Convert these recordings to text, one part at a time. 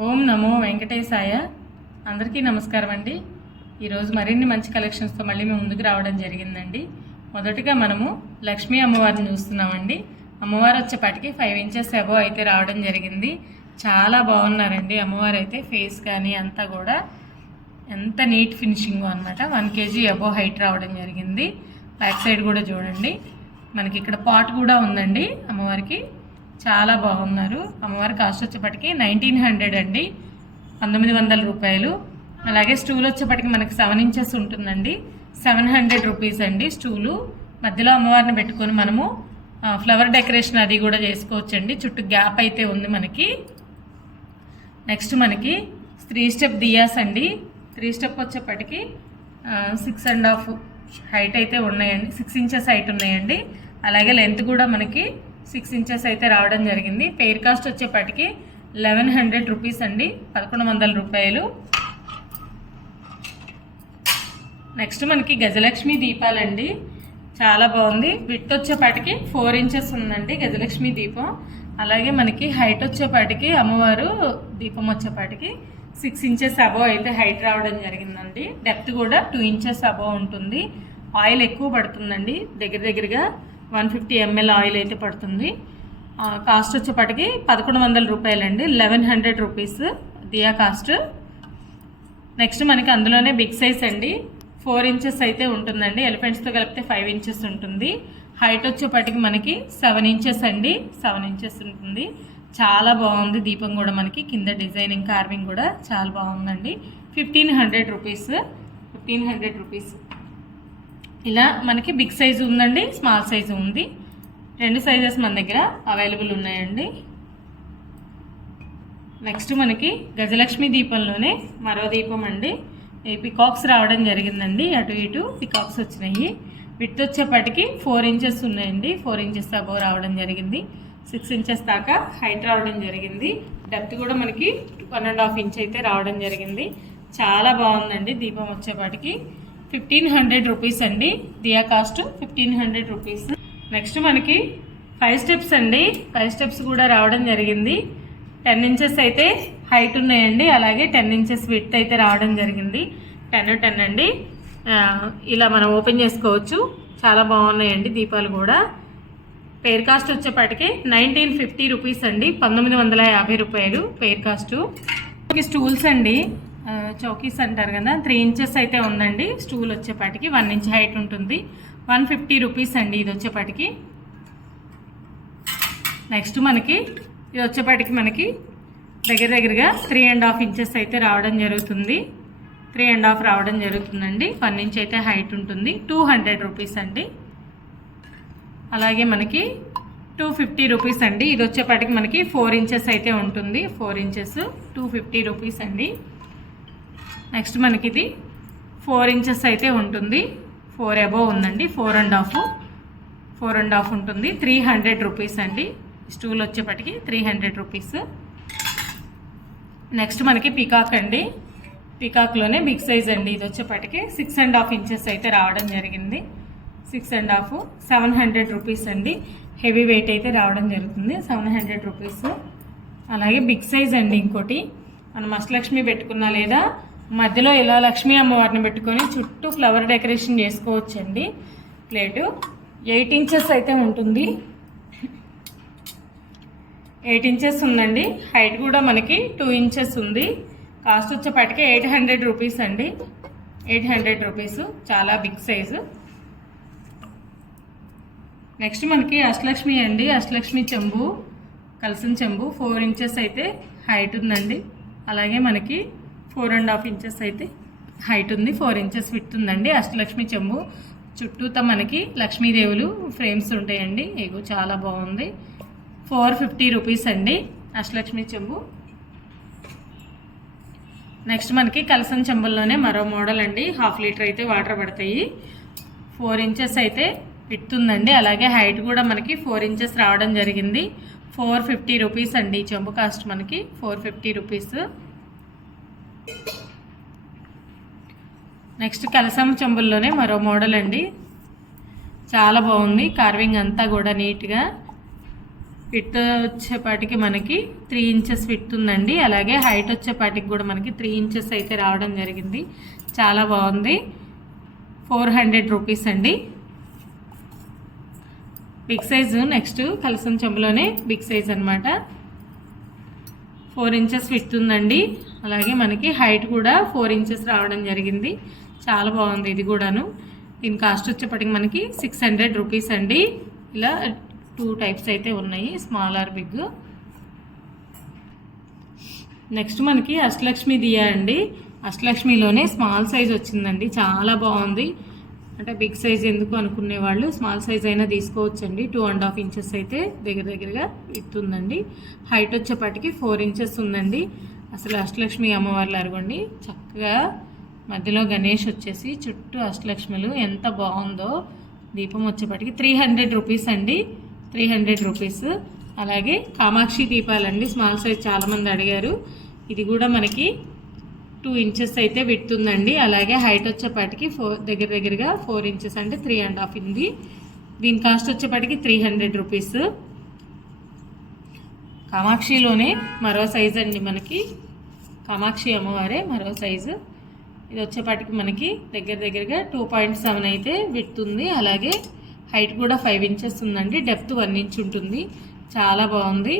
ఓం నమో వెంకటేశాయ. అందరికీ నమస్కారం అండి. ఈరోజు మరిన్ని మంచి కలెక్షన్స్తో మళ్ళీ మేము ముందుకు రావడం జరిగిందండి. మొదటగా మనము లక్ష్మీ అమ్మవారిని చూస్తున్నామండి. అమ్మవారు వచ్చేపాటికి ఫైవ్ ఇంచెస్ అబో అయితే రావడం జరిగింది. చాలా బాగున్నారండి అమ్మవారు అయితే ఫేస్ కానీ అంతా కూడా ఎంత నీట్ ఫినిషింగ్ అనమాట వన్ కేజీ అబో హైట్ రావడం జరిగింది. బ్యాక్ సైడ్ కూడా చూడండి. మనకి ఇక్కడ పాట్ కూడా ఉందండి అమ్మవారికి. చాలా బాగున్నారు. అమ్మవారి కాస్ట్ వచ్చేప్పటికి నైన్టీన్ హండ్రెడ్ అండి. పంతొమ్మిది వందల రూపాయలు. అలాగే స్టూల్ వచ్చేప్పటికి మనకి సెవెన్ ఇంచెస్ ఉంటుందండి. సెవెన్ హండ్రెడ్ రూపీస్ అండి స్టూలు మధ్యలో అమ్మవారిని పెట్టుకొని మనము ఫ్లవర్ డెకరేషన్ అది కూడా చేసుకోవచ్చండి. చుట్టూ గ్యాప్ అయితే ఉంది మనకి. నెక్స్ట్ మనకి త్రీ స్టెప్ దియాస్ అండి. త్రీ స్టెప్ వచ్చేప్పటికి సిక్స్ అండ్ హాఫ్ హైట్ అయితే ఉన్నాయండి. సిక్స్ ఇంచెస్ హైట్ ఉన్నాయండి. అలాగే లెంత్ కూడా మనకి సిక్స్ ఇంచెస్ అయితే రావడం జరిగింది. పెయిర్ కాస్ట్ వచ్చేప్పటికి లెవెన్ హండ్రెడ్ రూపీస్ అండి. పదకొండు వందల రూపాయలు. నెక్స్ట్ మనకి గజలక్ష్మి దీపాలండి. చాలా బాగుంది. విట్ వచ్చేపాటికి ఫోర్ ఇంచెస్ ఉందండి గజలక్ష్మి దీపం. అలాగే మనకి హైట్ వచ్చేపాటికి అమ్మవారు దీపం వచ్చేపాటికి సిక్స్ ఇంచెస్ అబవ్ అయితే హైట్ రావడం జరిగిందండి. డెప్త్ కూడా టూ ఇంచెస్ అబవ్ ఉంటుంది. ఆయిల్ ఎక్కువ పడుతుందండి. దగ్గర దగ్గరగా వన్ ఫిఫ్టీ ఎంఎల్ ఆయిల్ అయితే పడుతుంది. కాస్ట్ వచ్చేపాటికి పదకొండు వందల రూపాయలండి. లెవెన్ హండ్రెడ్ రూపీస్ దియా కాస్ట్. నెక్స్ట్ మనకి అందులోనే బిగ్ సైజ్ అండి. ఫోర్ ఇంచెస్ అయితే ఉంటుందండి. ఎలిఫెంట్స్తో కలిపితే ఫైవ్ ఇంచెస్ ఉంటుంది. హైట్ వచ్చేపటికి మనకి సెవెన్ ఇంచెస్ అండి. సెవెన్ ఇంచెస్ ఉంటుంది. చాలా బాగుంది దీపం కూడా మనకి. కింద డిజైనింగ్ కార్వింగ్ కూడా చాలా బాగుందండి. Fifteen hundred rupees. Fifteen hundred rupees. ఇలా మనకి బిగ్ సైజు ఉందండి స్మాల్ సైజు ఉంది. రెండు సైజెస్ మన దగ్గర అవైలబుల్ ఉన్నాయండి. నెక్స్ట్ మనకి గజలక్ష్మి దీపంలోనే మరో దీపం అండి ఈ పికాక్స్ రావడం జరిగిందండి అటు ఇటు పికాక్స్ వచ్చినాయి. విత్ వచ్చేప్పటికి ఫోర్ ఇంచెస్ ఉన్నాయండి. ఫోర్ ఇంచెస్ అబవ్ రావడం జరిగింది. సిక్స్ ఇంచెస్ దాకా హైట్ రావడం జరిగింది. డెప్త్ కూడా మనకి వన్ అండ్ హాఫ్ ఇంచ్ అయితే రావడం జరిగింది. చాలా బాగుందండి దీపం వచ్చేపాటికి. ఫిఫ్టీన్ హండ్రెడ్ రూపీస్ అండి. Diya cost fifteen hundred rupees. Next మనకి ఫైవ్ స్టెప్స్ అండి. ఫైవ్ స్టెప్స్ కూడా రావడం జరిగింది. టెన్ ఇంచెస్ అయితే హైట్ ఉన్నాయండి. అలాగే టెన్ ఇంచెస్ విత్ అయితే రావడం జరిగింది. టెన్ టెన్ అండి. ఇలా మనం ఓపెన్ చేసుకోవచ్చు. చాలా బాగున్నాయండి దీపాలు కూడా. పేర్ కాస్ట్ వచ్చేపాటికి నైన్టీన్ ఫిఫ్టీ రూపీస్ అండి. పంతొమ్మిది వందల యాభై రూపాయలు పేర్ కాస్ట్. స్టూల్స్ అండి. చౌకీస్ అంటారు కదా త్రీ ఇంచెస్ అయితే ఉందండి. స్టూల్ వచ్చేపాటికి వన్ ఇంచ్ హైట్ ఉంటుంది. వన్ ఫిఫ్టీ రూపీస్ అండి ఇది వచ్చేపాటికి. నెక్స్ట్ మనకి ఇది వచ్చేపాటికి మనకి దగ్గర దగ్గరగా త్రీ అండ్ హాఫ్ ఇంచెస్ అయితే రావడం జరుగుతుంది. త్రీ అండ్ హాఫ్ రావడం జరుగుతుందండి. వన్ ఇంచ్ అయితే హైట్ ఉంటుంది. టూ హండ్రెడ్ రూపీస్ అండి. అలాగే మనకి టూ ఫిఫ్టీ రూపీస్ అండి. ఇది వచ్చేపాటికి మనకి ఫోర్ ఇంచెస్ అయితే ఉంటుంది. Four inches two fifty rupees అండి. నెక్స్ట్ మనకి ఇది ఫోర్ ఇంచెస్ అయితే ఉంటుంది. ఫోర్ అబోవ్ ఉందండి. Four and half. Four and half ఉంటుంది. త్రీ హండ్రెడ్ రూపీస్ అండి. స్టూల్ వచ్చేప్పటికి త్రీ హండ్రెడ్ రూపీస్. నెక్స్ట్ మనకి పికాక్ అండి. పికాక్లోనే బిగ్ సైజ్ అండి. ఇది వచ్చేప్పటికి సిక్స్ అండ్ హాఫ్ ఇంచెస్ అయితే రావడం జరిగింది. Six and half seven hundred rupees అండి. హెవీ వెయిట్ అయితే రావడం జరుగుతుంది. Seven hundred rupees. అలాగే బిగ్ సైజ్ అండి ఇంకోటి. మనం అష్టలక్ష్మి పెట్టుకున్నా లేదా మధ్యలో ఇలా లక్ష్మీ అమ్మవారిని పెట్టుకొని చుట్టూ ఫ్లవర్ డెకరేషన్ చేసుకోవచ్చండి. ప్లేటు ఎయిట్ ఇంచెస్ అయితే ఉంటుంది. ఎయిట్ ఇంచెస్ ఉందండి. హైట్ కూడా మనకి టూ ఇంచెస్ ఉంది. కాస్ట్ వచ్చేపాటికి ఎయిట్ హండ్రెడ్ రూపీస్ అండి. ఎయిట్ హండ్రెడ్ రూపీస్ చాలా బిగ్ సైజు నెక్స్ట్ మనకి అష్టలక్ష్మి అండి. అష్టలక్ష్మి చెంబు కలిసిన చెంబు. ఫోర్ ఇంచెస్ అయితే హైట్ ఉందండి. అలాగే మనకి ఫోర్ అండ్ హాఫ్ ఇంచెస్ అయితే హైట్ ఉంది. ఫోర్ ఇంచెస్ విత్ ఉందండి. అష్టలక్ష్మి చెంబు. చుట్టూతా మనకి లక్ష్మీదేవులు ఫ్రేమ్స్ ఉంటాయండి. ఇగో చాలా బాగుంది. ఫోర్ ఫిఫ్టీ రూపీస్ అండి అష్టలక్ష్మి చెంబు. నెక్స్ట్ మనకి కలసం చెంబుల్లోనే మరో మోడల్ అండి. హాఫ్ లీటర్ అయితే వాటర్ పడతాయి. ఫోర్ ఇంచెస్ అయితే విత్ ఉందండి. అలాగే హైట్ కూడా మనకి ఫోర్ ఇంచెస్ రావడం జరిగింది. ఫోర్ ఫిఫ్టీ రూపీస్ అండి చెంబు కాస్ట్ మనకి. Four fifty rupees. నెక్స్ట్ కలసం చెంబుల్లోనే మరో మోడల్ అండి. చాలా బాగుంది. కార్వింగ్ అంతా కూడా నీట్గా. విత్ వచ్చేపాటికి మనకి త్రీ ఇంచెస్ విత్ ఉందండి. అలాగే హైట్ వచ్చేపాటికి కూడా మనకి త్రీ ఇంచెస్ అయితే రావడం జరిగింది. చాలా బాగుంది. ఫోర్ హండ్రెడ్ రూపీస్ అండి. బిగ్ సైజు నెక్స్ట్ కలసం చెంబులోనే బిగ్ సైజ్ అనమాట ఫోర్ ఇంచెస్ విత్ ఉందండి. అలాగే మనకి హైట్ కూడా ఫోర్ ఇంచెస్ రావడం జరిగింది. చాలా బాగుంది ఇది కూడాను. దీని కాస్ట్ వచ్చేప్పటికి మనకి సిక్స్ హండ్రెడ్ రూపీస్ అండి. ఇలా టూ టైప్స్ అయితే ఉన్నాయి. స్మాల్ ఆర్ బిగ్ నెక్స్ట్ మనకి అష్టలక్ష్మి దియా అండి. అష్టలక్ష్మిలోనే స్మాల్ సైజ్ వచ్చిందండి. చాలా బాగుంది. అంటే బిగ్ సైజ్ ఎందుకు అనుకునే వాళ్ళు స్మాల్ సైజ్ అయినా తీసుకోవచ్చండి. టూ అండ్ హాఫ్ ఇంచెస్ అయితే దగ్గర దగ్గరగా ఇస్తుందండి హైట్ వచ్చేపాటికి ఫోర్ ఇంచెస్ ఉందండి. అసలు అష్టలక్ష్మి అమ్మవార్లు అరగండి. చక్కగా మధ్యలో గణేష్ వచ్చేసి చుట్టూ అష్టలక్ష్మిలు ఎంత బాగుందో. దీపం వచ్చేపాటికి త్రీ హండ్రెడ్ రూపీస్ అండి. త్రీ హండ్రెడ్ రూపీస్ అలాగే కామాక్షి దీపాలండి. స్మాల్ సైజ్ చాలామంది అడిగారు. ఇది కూడా మనకి టూ ఇంచెస్ అయితే విడుతుందండి అలాగే హైట్ వచ్చేపాటికి ఫోర్ దగ్గర దగ్గరగా ఫోర్ ఇంచెస్ అంటే త్రీ అండ్ హాఫ్ ఉంది. దీని కాస్ట్ వచ్చేపాటికి త్రీ హండ్రెడ్ రూపీస్ కామాక్షిలోనే మరో సైజ్ అండి మనకి. కామాక్షి అమ్మవారే మరో సైజు ఇది వచ్చేపాటికి మనకి దగ్గర దగ్గరగా టూ పాయింట్ సెవెన్ అయితే విడుతుంది అలాగే హైట్ కూడా ఫైవ్ ఇంచెస్ ఉందండి. డెప్త్ వన్ ఇంచ్ ఉంటుంది. చాలా బాగుంది.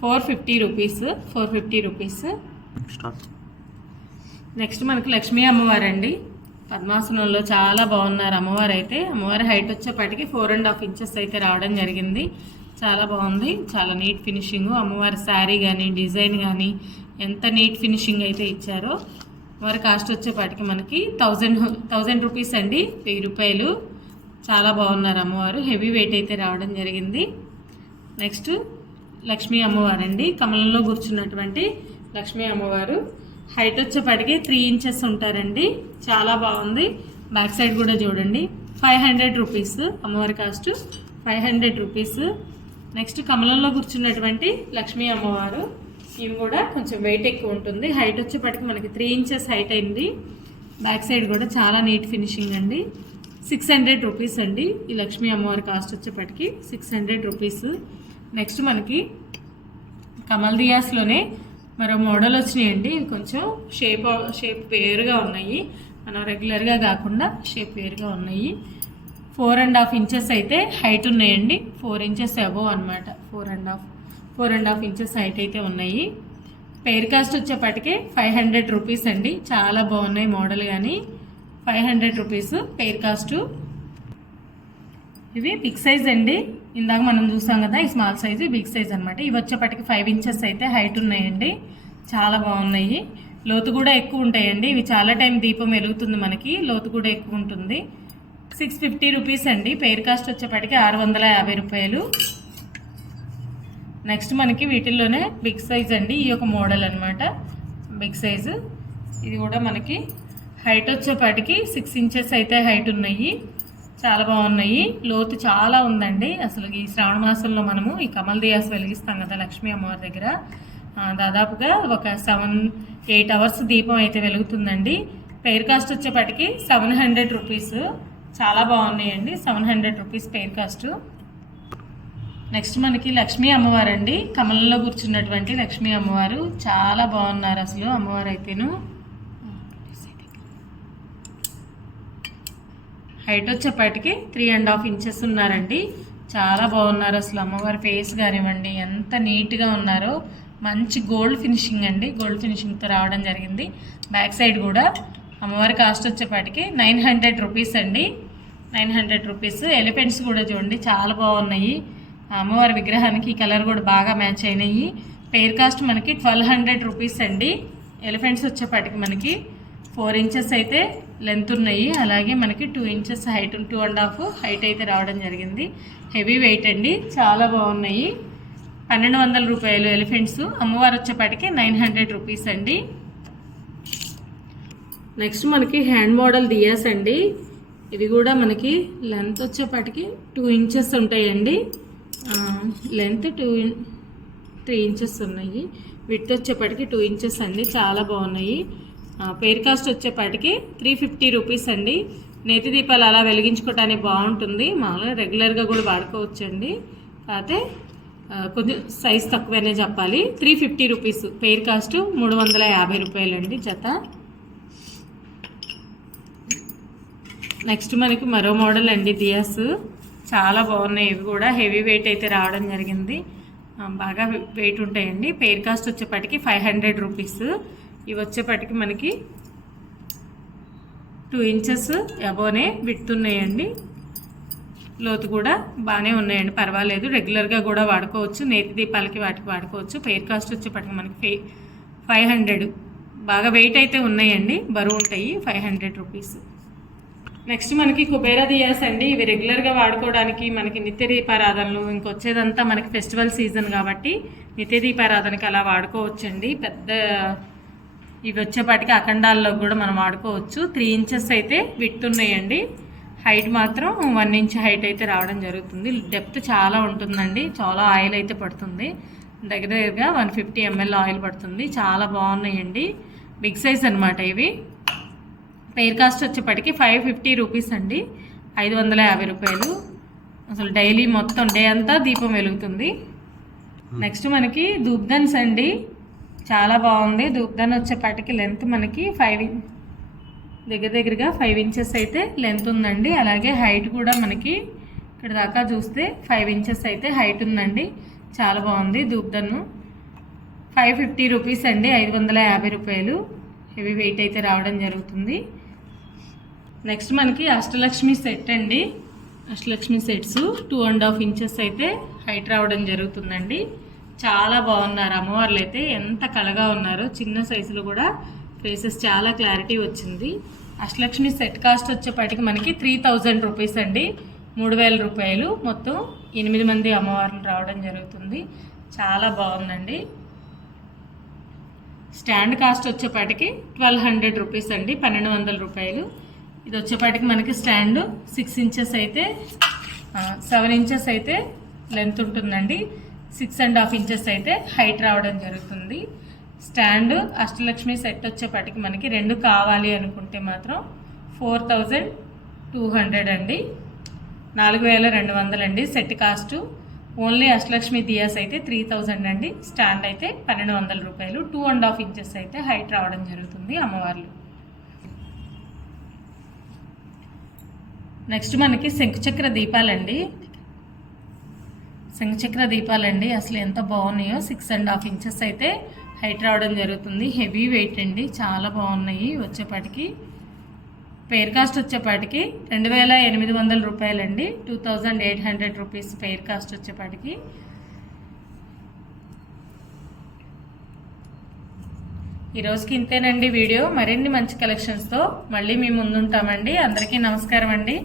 Four fifty rupees four fifty rupees next మనకి లక్ష్మీ అమ్మవారు అండి పద్మాసనంలో చాలా బాగున్నారు అమ్మవారు అయితే అమ్మవారి హైట్ వచ్చేపాటికి ఫోర్ అండ్ హాఫ్ ఇంచెస్ అయితే రావడం జరిగింది. చాలా బాగుంది. చాలా నీట్ ఫినిషింగ్ అమ్మవారి శారీ కానీ డిజైన్ కానీ ఎంత నీట్ ఫినిషింగ్ అయితే ఇచ్చారో. అమ్మవారి కాస్ట్ వచ్చేపాటికి మనకి థౌజండ్ థౌజండ్ రూపీస్ అండి. వెయ్యి రూపాయలు. చాలా బాగున్నారు అమ్మవారు. హెవీ వెయిట్ అయితే రావడం జరిగింది. నెక్స్ట్ లక్ష్మీ అమ్మవారు అండి కమలంలో కూర్చున్నటువంటి లక్ష్మీ అమ్మవారు. హైట్ వచ్చేపాటికి త్రీ ఇంచెస్ ఉంటారండి. చాలా బాగుంది. బ్యాక్ సైడ్ కూడా చూడండి. ఫైవ్ హండ్రెడ్ రూపీస్ అమ్మవారి cost. Five hundred rupees. Next కమలంలో కూర్చున్నటువంటి లక్ష్మీ అమ్మవారు. ఇవి కూడా కొంచెం వెయిట్ ఎక్కువ ఉంటుంది. హైట్ వచ్చేపటికి మనకి త్రీ ఇంచెస్ హైట్ అయింది. బ్యాక్ సైడ్ కూడా చాలా నీట్ ఫినిషింగ్ అండి. సిక్స్ హండ్రెడ్ రూపీస్ అండి. ఈ లక్ష్మీ అమ్మవారి కాస్ట్ వచ్చేప్పటికి సిక్స్ హండ్రెడ్ రూపీస్. నెక్స్ట్ మనకి కమల్ దియాస్లోనే మరో మోడల్ వచ్చినాయండి. ఇవి కొంచెం షేప్ షేప్ వేరుగా ఉన్నాయి. మనం రెగ్యులర్గా కాకుండా షేప్ వేరుగా ఉన్నాయి. ఫోర్ అండ్ హాఫ్ ఇంచెస్ అయితే హైట్ ఉన్నాయండి. ఫోర్ ఇంచెస్ అబోవ్ అనమాట four and half four and half inches height అయితే ఉన్నాయి. పెయిర్ కాస్ట్ వచ్చేప్పటికి ఫైవ్ హండ్రెడ్ రూపీస్ అండి. చాలా బాగున్నాయి మోడల్ కానీ five hundred rupees pair cost ఇవి బిగ్ సైజ్ అండి. ఇందాక మనం చూసాం కదా ఈ స్మాల్ సైజు బిగ్ సైజ్ అనమాట ఇవి వచ్చేపటికి ఫైవ్ ఇంచెస్ అయితే హైట్ ఉన్నాయండి. చాలా బాగున్నాయి. లోతు కూడా ఎక్కువ ఉంటాయండి. ఇవి చాలా టైం దీపం వెలుగుతుంది మనకి. లోతు కూడా ఎక్కువ ఉంటుంది. సిక్స్ ఫిఫ్టీ రూపీస్ అండి. పేర్ కాస్ట్ వచ్చేపటికి ఆరు వందల యాభై రూపాయలు. నెక్స్ట్ మనకి వీటిల్లోనే బిగ్ సైజ్ అండి. ఈ యొక్క మోడల్ అనమాట బిగ్ సైజు. ఇది కూడా మనకి హైట్ వచ్చేపాటికి సిక్స్ ఇంచెస్ అయితే హైట్ ఉన్నాయి. చాలా బాగున్నాయి. లోతు చాలా ఉందండి. అసలు ఈ శ్రావణ మాసంలో మనము ఈ కమల్ దియాస్ వెలిగిస్తాం కదా లక్ష్మీ అమ్మవారి దగ్గర. దాదాపుగా ఒక సెవెన్ ఎయిట్ అవర్స్ దీపం అయితే వెలుగుతుందండి. పెయిర్ కాస్ట్ వచ్చేపాటికి సెవెన్ హండ్రెడ్ రూపీస్ చాలా బాగున్నాయండి. Seven hundred rupees pair cost. Next మనకి లక్ష్మీ అమ్మవారు అండి కమలంలో కూర్చున్నటువంటి లక్ష్మీ అమ్మవారు. చాలా బాగున్నారు అసలు అమ్మవారు అయితేను. హైట్ వచ్చేపాటికి త్రీ అండ్ హాఫ్ ఇంచెస్ ఉన్నారండి. చాలా బాగున్నారు అసలు అమ్మవారి ఫేస్ కానివ్వండి ఎంత నీట్గా ఉన్నారో. మంచి గోల్డ్ ఫినిషింగ్ అండి. గోల్డ్ ఫినిషింగ్తో రావడం జరిగింది. బ్యాక్ సైడ్ కూడా అమ్మవారి కాస్ట్ వచ్చేపాటికి నైన్ హండ్రెడ్ రూపీస్ అండి. నైన్ హండ్రెడ్ రూపీస్ ఎలిఫెంట్స్ కూడా చూడండి చాలా బాగున్నాయి. అమ్మవారి విగ్రహానికి ఈ కలర్ కూడా బాగా మ్యాచ్ అయినాయి. పేర్ కాస్ట్ మనకి ట్వెల్వ్ హండ్రెడ్ రూపీస్ అండి. ఎలిఫెంట్స్ వచ్చేపాటికి మనకి ఫోర్ ఇంచెస్ అయితే లెంత్ ఉన్నాయి. అలాగే మనకి two inches height two and half height అయితే రావడం జరిగింది. హెవీ వెయిట్ అండి. చాలా బాగున్నాయి. పన్నెండు వందల రూపాయలు ఎలిఫెంట్స్ అమ్మవారు వచ్చేపాటికి నైన్ హండ్రెడ్ రూపీస్ అండి. నెక్స్ట్ మనకి హ్యాండ్ మోడల్ దియాస్ అండి. ఇది కూడా మనకి లెంత్ వచ్చేపాటికి టూ ఇంచెస్ ఉంటాయండి. లెంత్ టూ త్రీ ఇంచెస్ ఉన్నాయి. విత్ వచ్చేపాటికి టూ ఇంచెస్ అండి. చాలా బాగున్నాయి. పేర్ కాస్ట్ వచ్చేపాటికి త్రీ ఫిఫ్టీ రూపీస్ అండి. నేతి దీపాలు అలా వెలిగించుకోవటానికి బాగుంటుంది. మామూలుగా రెగ్యులర్గా కూడా వాడుకోవచ్చండి. కాకపోతే కొంచెం సైజ్ తక్కువనే చెప్పాలి. Three fifty rupees pair cost మూడు వందల యాభై రూపాయలండి జత. నెక్స్ట్ మనకి మరో మోడల్ అండి దియాస్ చాలా బాగున్నాయి. ఇవి కూడా హెవీ వెయిట్ అయితే రావడం జరిగింది. బాగా వెయిట్ ఉంటాయండి. పెయిర్ కాస్ట్ వచ్చేప్పటికి ఫైవ్ హండ్రెడ్ రూపీస్ ఇవి వచ్చేపటికి మనకి టూ ఇంచెస్ అబోనే విడుతున్నాయండి లోతు కూడా బాగానే ఉన్నాయండి. పర్వాలేదు. రెగ్యులర్గా కూడా వాడుకోవచ్చు. నేతి దీపాలకి వాటికి వాడుకోవచ్చు. పెయిర్ కాస్ట్ వచ్చేపటికి మనకి ఫే ఫైవ్ హండ్రెడ్. బాగా వెయిట్ అయితే ఉన్నాయండి. బరువు ఉంటాయి. Five hundred rupees. నెక్స్ట్ మనకి కుబేరా దియాస్ అండి. ఇవి రెగ్యులర్గా వాడుకోవడానికి మనకి నిత్య దీపారాధనలు ఇంకొచ్చేదంతా మనకి ఫెస్టివల్ సీజన్ కాబట్టి నిత్య దీపారాధనకి అలా వాడుకోవచ్చండి. పెద్ద ఇవి వచ్చేపాటికి అఖండాల్లో కూడా మనం వాడుకోవచ్చు త్రీ ఇంచెస్ అయితే విట్టున్నాయండి హైట్ మాత్రం వన్ ఇంచ్ హైట్ అయితే రావడం జరుగుతుంది. డెప్త్ చాలా ఉంటుందండి. చాలా ఆయిల్ అయితే పడుతుంది. దగ్గర దగ్గరగా వన్ ఫిఫ్టీ ఎంఎల్ ఆయిల్ పడుతుంది. చాలా బాగున్నాయండి. బిగ్ సైజ్ అనమాట ఇవి. పెయిర్ కాస్ట్ వచ్చేప్పటికి ఫైవ్ ఫిఫ్టీ రూపీస్ అండి. ఐదు వందల యాభై రూపాయలు. అసలు డైలీ మొత్తం డే అంతా దీపం వెలుగుతుంది. నెక్స్ట్ మనకి ధూప్దన్స్ అండి. చాలా బాగుంది. ధూప్దన్ వచ్చేపాటికి లెంత్ మనకి ఫైవ్ దగ్గర దగ్గరగా ఫైవ్ ఇంచెస్ అయితే లెంత్ ఉందండి. అలాగే హైట్ కూడా మనకి ఇక్కడ దాకా చూస్తే ఫైవ్ ఇంచెస్ అయితే హైట్ ఉందండి. చాలా బాగుంది ధూప్దన్ను ఫైవ్ ఫిఫ్టీ రూపీస్ అండి. ఐదు వందల యాభై రూపాయలు. హెవీ వెయిట్ అయితే రావడం జరుగుతుంది. నెక్స్ట్ మనకి అష్టలక్ష్మి సెట్ అండి. Ashtalakshmi sets two and half inches అయితే హైట్ రావడం జరుగుతుందండి. చాలా బాగున్నారు అమ్మవార్లు అయితే ఎంత కలగా ఉన్నారో చిన్న సైజులో కూడా ఫేసెస్ చాలా క్లారిటీ వచ్చింది. అష్టలక్ష్మి సెట్ కాస్ట్ వచ్చేపాటికి మనకి త్రీ థౌజండ్ రూపీస్ అండి. మూడు వేల రూపాయలు. మొత్తం ఎనిమిది మంది అమ్మవార్లు రావడం జరుగుతుంది. చాలా బాగుందండి. స్టాండ్ కాస్ట్ వచ్చేపాటికి ట్వెల్వ్ హండ్రెడ్ రూపీస్ అండి. పన్నెండు వందల రూపాయలు. ఇది వచ్చేపాటికి మనకి స్టాండ్ సిక్స్ ఇంచెస్ అయితే సెవెన్ ఇంచెస్ అయితే లెంత్ ఉంటుందండి. సిక్స్ అండ్ హాఫ్ ఇంచెస్ అయితే హైట్ రావడం జరుగుతుంది. స్టాండ్ అష్టలక్ష్మి సెట్ వచ్చేపాటికి మనకి రెండు కావాలి అనుకుంటే మాత్రం ఫోర్ థౌజండ్ టూ హండ్రెడ్ అండి. నాలుగు వేల రెండు వందలు అండి set cost. Only Ashtalakshmi diyas అయితే త్రీ థౌజండ్ అండి. స్టాండ్ అయితే పన్నెండు వందల రూపాయలు. టూ అండ్ హాఫ్ ఇంచెస్ అయితే హైట్ రావడం జరుగుతుంది అమ్మవార్లు. నెక్స్ట్ మనకి శంకుచక్ర దీపాలండి. శంకుచక్ర దీపాలండి. అసలు ఎంత బాగున్నాయో. సిక్స్ అండ్ హాఫ్ ఇంచెస్ అయితే హైట్ రావడం జరుగుతుంది. హెవీ వెయిట్ అండి. చాలా బాగున్నాయి వచ్చేపాటికి. పెయిర్ కాస్ట్ వచ్చేపాటికి రెండు వేల ఎనిమిది వందల రూపాయలండి. Two thousand eight hundred rupees pair cost వచ్చేపాటికి. ఈరోజుకి ఇంతేనండి వీడియో. మరిన్ని మంచి కలెక్షన్స్తో మళ్ళీ మీ ముందుంటామండి. అందరికీ నమస్కారం అండి